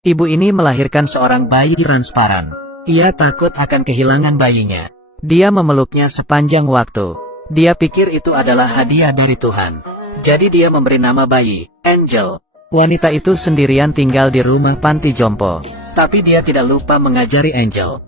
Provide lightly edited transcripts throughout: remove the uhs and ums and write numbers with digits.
Ibu ini melahirkan seorang bayi transparan. Ia takut akan kehilangan bayinya. Dia memeluknya sepanjang waktu. Dia pikir itu adalah hadiah dari Tuhan. Jadi dia memberi nama bayi, Angel. Wanita itu sendirian tinggal di rumah panti jompo. Tapi dia tidak lupa mengajari Angel.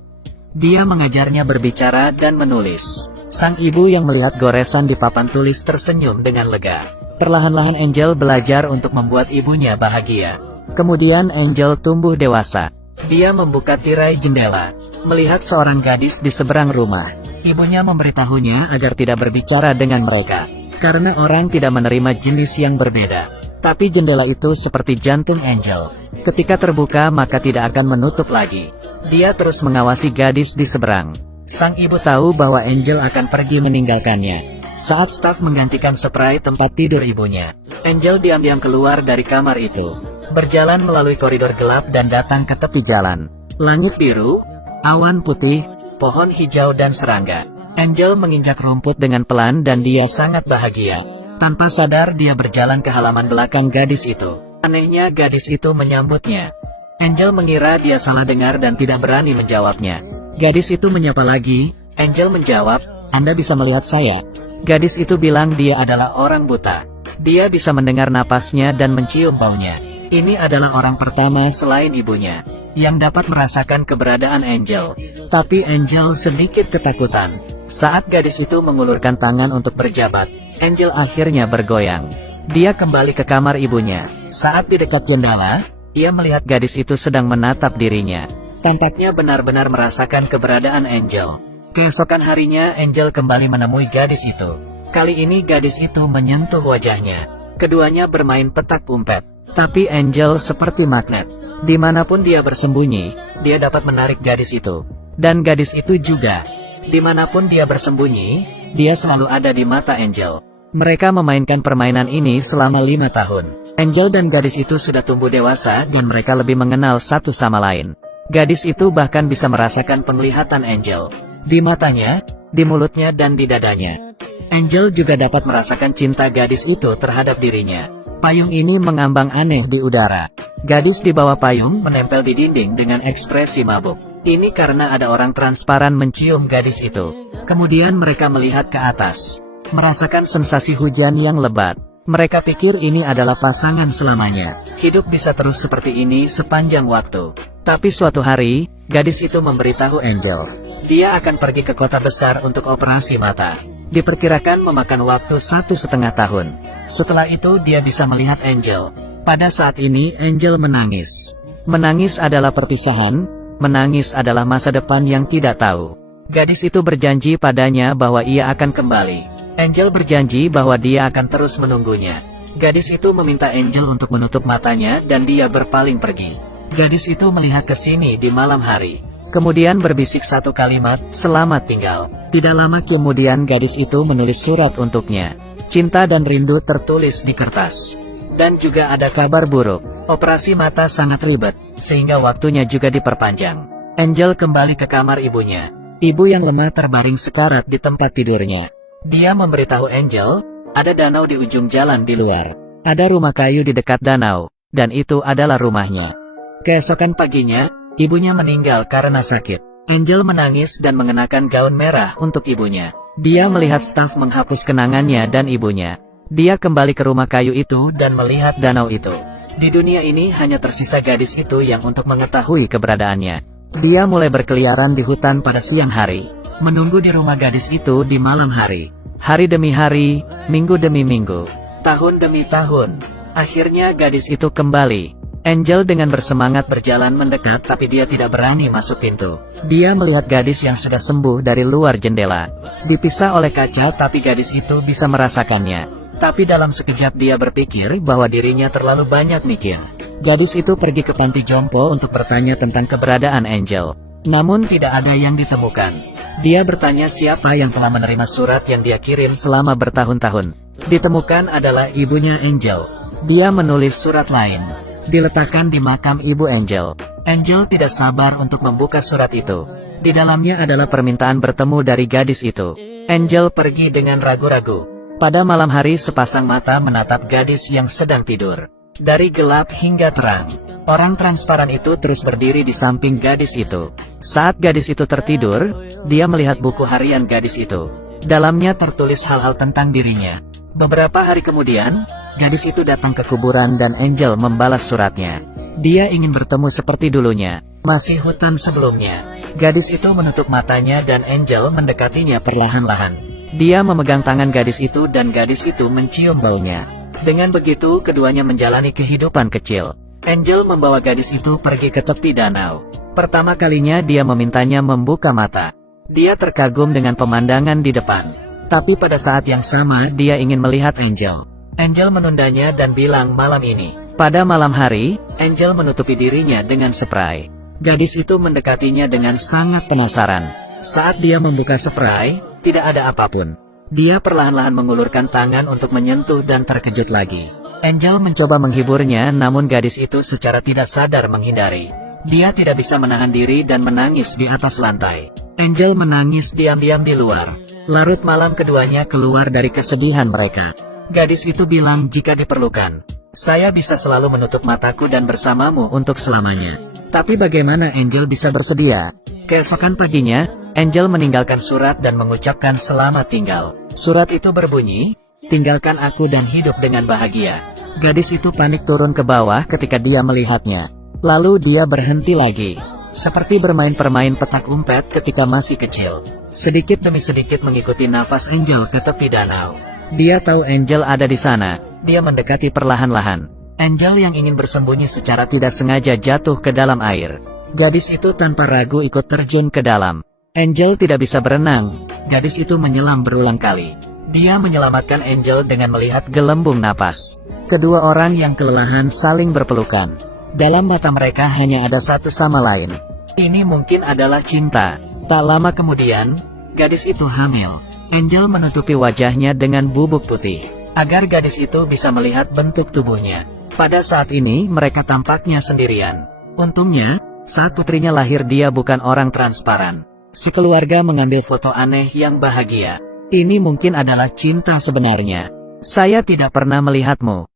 Dia mengajarnya berbicara dan menulis. Sang ibu yang melihat goresan di papan tulis tersenyum dengan lega. Perlahan-lahan Angel belajar untuk membuat ibunya bahagia. Kemudian Angel tumbuh dewasa. Dia membuka tirai jendela, melihat seorang gadis di seberang rumah. Ibunya memberitahunya agar tidak berbicara dengan mereka, karena orang tidak menerima jenis yang berbeda. Tapi jendela itu seperti jantung Angel. Ketika terbuka maka tidak akan menutup lagi. Dia terus mengawasi gadis di seberang. Sang ibu tahu bahwa Angel akan pergi meninggalkannya. Saat staf menggantikan spray tempat tidur ibunya, Angel diam-diam keluar dari kamar itu. Berjalan melalui koridor gelap dan datang ke tepi jalan. Langit biru, awan putih, pohon hijau dan serangga. Angel menginjak rumput dengan pelan dan dia sangat bahagia. Tanpa sadar dia berjalan ke halaman belakang gadis itu. Anehnya gadis itu menyambutnya. Angel mengira dia salah dengar dan tidak berani menjawabnya. Gadis itu menyapa lagi. Angel menjawab, "Anda bisa melihat saya." Gadis itu bilang dia adalah orang buta. Dia bisa mendengar napasnya dan mencium baunya. Ini adalah orang pertama selain ibunya yang dapat merasakan keberadaan Angel. Tapi Angel sedikit ketakutan. Saat gadis itu mengulurkan tangan untuk berjabat, Angel akhirnya bergoyang. Dia kembali ke kamar ibunya. Saat di dekat jendela, ia melihat gadis itu sedang menatap dirinya. Tampaknya benar-benar merasakan keberadaan Angel. Keesokan harinya Angel kembali menemui gadis itu. Kali ini gadis itu menyentuh wajahnya. Keduanya bermain petak umpet. Tapi Angel seperti magnet. Dimanapun dia bersembunyi, dia dapat menarik gadis itu. Dan gadis itu juga. Dimanapun dia bersembunyi, dia selalu ada di mata Angel. Mereka memainkan permainan ini selama 5 tahun. Angel dan gadis itu sudah tumbuh dewasa dan mereka lebih mengenal satu sama lain. Gadis itu bahkan bisa merasakan penglihatan Angel. Di matanya, di mulutnya dan di dadanya. Angel juga dapat merasakan cinta gadis itu terhadap dirinya. Payung ini mengambang aneh di udara. Gadis di bawah payung menempel di dinding dengan ekspresi mabuk. Ini karena ada orang transparan mencium gadis itu. Kemudian mereka melihat ke atas. Merasakan sensasi hujan yang lebat. Mereka pikir ini adalah pasangan selamanya. Hidup bisa terus seperti ini sepanjang waktu. Tapi suatu hari, gadis itu memberitahu Angel. Dia akan pergi ke kota besar untuk operasi mata. Diperkirakan memakan waktu 1,5 tahun. Setelah itu dia bisa melihat Angel. Pada saat ini Angel menangis. Menangis adalah perpisahan, menangis adalah masa depan yang tidak tahu. Gadis itu berjanji padanya bahwa ia akan kembali. Angel berjanji bahwa dia akan terus menunggunya. Gadis itu meminta Angel untuk menutup matanya dan dia berpaling pergi. Gadis itu melihat ke sini di malam hari. Kemudian berbisik satu kalimat, "Selamat tinggal." Tidak lama kemudian gadis itu menulis surat untuknya. Cinta dan rindu tertulis di kertas. Dan juga ada kabar buruk. Operasi mata sangat ribet, sehingga waktunya juga diperpanjang. Angel kembali ke kamar ibunya. Ibu yang lemah terbaring sekarat di tempat tidurnya. Dia memberitahu Angel, ada danau di ujung jalan di luar. Ada rumah kayu di dekat danau, dan itu adalah rumahnya. Keesokan paginya, ibunya meninggal karena sakit. Angel menangis dan mengenakan gaun merah untuk ibunya. Dia melihat staf menghapus kenangannya dan ibunya. Dia kembali ke rumah kayu itu dan melihat danau itu. Di dunia ini hanya tersisa gadis itu yang untuk mengetahui keberadaannya. Dia mulai berkeliaran di hutan pada siang hari. Menunggu di rumah gadis itu di malam hari. Hari demi hari, minggu demi minggu, tahun demi tahun. Akhirnya gadis itu kembali. Angel dengan bersemangat berjalan mendekat tapi dia tidak berani masuk pintu. Dia melihat gadis yang sudah sembuh dari luar jendela. Dipisah oleh kaca tapi gadis itu bisa merasakannya. Tapi dalam sekejap dia berpikir bahwa dirinya terlalu banyak mikir. Gadis itu pergi ke panti jompo untuk bertanya tentang keberadaan Angel. Namun tidak ada yang ditemukan. Dia bertanya siapa yang telah menerima surat yang dia kirim selama bertahun-tahun. Ditemukan adalah ibunya Angel. Dia menulis surat lain. Diletakkan di makam ibu Angel. Angel tidak sabar untuk membuka surat itu. Di dalamnya adalah permintaan bertemu dari gadis itu. Angel pergi dengan ragu-ragu. Pada malam hari sepasang mata menatap gadis yang sedang tidur. Dari gelap hingga terang, Orang transparan itu terus berdiri di samping gadis itu. Saat gadis itu tertidur, dia melihat buku harian gadis itu. Dalamnya tertulis hal-hal tentang dirinya. Beberapa hari kemudian, gadis itu datang ke kuburan dan Angel membalas suratnya. Dia ingin bertemu seperti dulunya, masih hutan sebelumnya. Gadis itu menutup matanya dan Angel mendekatinya perlahan-lahan. Dia memegang tangan gadis itu dan gadis itu mencium baunya. Dengan begitu, keduanya menjalani kehidupan kecil. Angel membawa gadis itu pergi ke tepi danau. Pertama kalinya dia memintanya membuka mata. Dia terkagum dengan pemandangan di depan. Tapi pada saat yang sama dia ingin melihat Angel. Angel menundanya dan bilang malam ini. Pada malam hari, Angel menutupi dirinya dengan spray. Gadis itu mendekatinya dengan sangat penasaran. Saat dia membuka spray, tidak ada apapun. Dia perlahan-lahan mengulurkan tangan untuk menyentuh dan terkejut lagi. Angel mencoba menghiburnya, namun gadis itu secara tidak sadar menghindari. Dia tidak bisa menahan diri dan menangis di atas lantai. Angel menangis diam-diam di luar. Larut malam keduanya keluar dari kesedihan mereka. Gadis itu bilang jika diperlukan, saya bisa selalu menutup mataku dan bersamamu untuk selamanya. Tapi bagaimana Angel bisa bersedia? Keesokan paginya, Angel meninggalkan surat dan mengucapkan selamat tinggal. Surat itu berbunyi, tinggalkan aku dan hidup dengan bahagia. Gadis itu panik turun ke bawah ketika dia melihatnya. Lalu dia berhenti lagi. Seperti bermain permain petak umpet ketika masih kecil. Sedikit demi sedikit mengikuti nafas Angel ke tepi danau. Dia tahu Angel ada di sana. Dia mendekati perlahan-lahan. Angel yang ingin bersembunyi secara tidak sengaja jatuh ke dalam air. Gadis itu tanpa ragu ikut terjun ke dalam. Angel tidak bisa berenang. Gadis itu menyelam berulang kali. Dia menyelamatkan Angel dengan melihat gelembung napas. Kedua orang yang kelelahan saling berpelukan. Dalam mata mereka hanya ada satu sama lain. Ini mungkin adalah cinta. Tak lama kemudian, gadis itu hamil. Angel menutupi wajahnya dengan bubuk putih, agar gadis itu bisa melihat bentuk tubuhnya. Pada saat ini mereka tampaknya sendirian. Untungnya, saat putrinya lahir dia bukan orang transparan. Sekeluarga mengambil foto aneh yang bahagia. Ini mungkin adalah cinta sebenarnya. Saya tidak pernah melihatmu.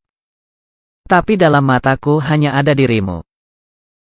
Tapi dalam mataku hanya ada dirimu.